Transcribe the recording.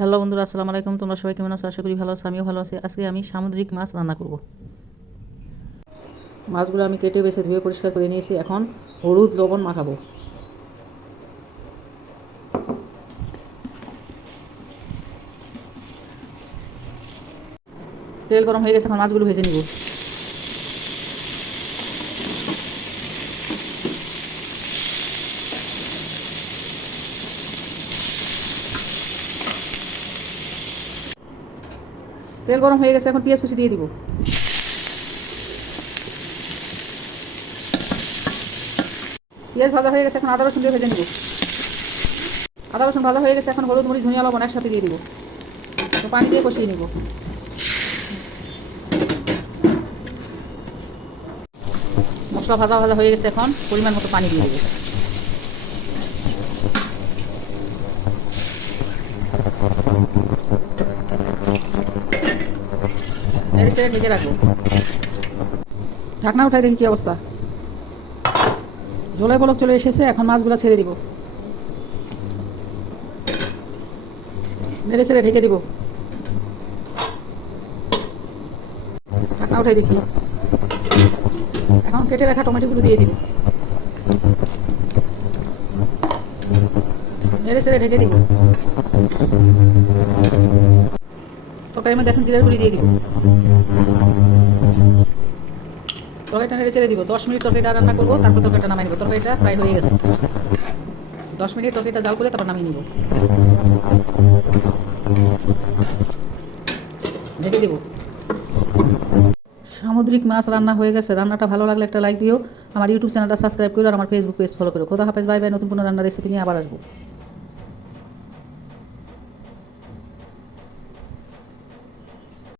Hello বন্ধুরা, আসসালামু আলাইকুম। তোমরা সবাই কেমন আছো? আশা করি ভালো আছো। আমিও ভালো আছি। আজকে আমি সামুদ্রিক মাছ রান্না করব। মাছগুলো আমি কেটে বেছে ধুয়ে পরিষ্কার করে নিয়েছি। এখন হলুদ লবণ মাখাবো। তেল গরম হয়ে গেছে, এখন মাছগুলো ভেজে নিব। তেল গরম হয়ে গেছে, এখন পেঁয়াজ কুচি দিয়ে দিব। পেঁয়াজ ভাজা হয়ে গেছে, এখন আদা রসুন দিয়ে ভেজে নিব। আদা রসুন ভাজা হয়ে গেছে, এখন হলুদ মরিচ ধনিয়া লবণ একসাথে দিয়ে দিব। পানি দিয়ে কষিয়ে নিব। মশলা ভাজা ভাজা হয়ে গেছে, এখন পরিমাণ মতো পানি দিয়ে দেবো। নেড়ে চেড়ে ঢেকে রাখবো। ঢাকনা উঠাই দেখি কি অবস্থা। ঝোলে বলক চলে এসেছে, এখন মাছগুলো ছেড়ে দিব। নেড়ে ছেড়ে ঢেকে দিব। ঢাকনা উঠাই দেখি। এখন কেটে রাখা টমেটোগুলো দিয়ে দিব। নেড়ে ছেড়ে ঢেকে দিব। তরকারির মধ্যে এখন জিরার গুঁড়ি দিয়ে দিব। তরকারিটা নেড়ে ছেড়ে দিব। 10 মিনিট তরকারিটা রান্না করবো, তারপর তরকারিটা নামিয়ে নিব। তরকারিটা ফ্রাই হয়ে গেছে। 10 মিনিট তরকারিটা জাল করে তারপর নামিয়ে নিব। ঢেকে দিব। সামুদ্রিক মাছ রান্না হয়ে গেছে। রান্নাটা ভালো লাগলে একটা লাইক দিও। আমার ইউটিউব চ্যানেলটা সাবস্ক্রাইব করো আর আমার ফেসবুক পেজ ফলো করো। খোদা হাফেজ, বাই বাই। নতুন কোনো রান্নার রেসিপি নিয়ে আবার আসবো।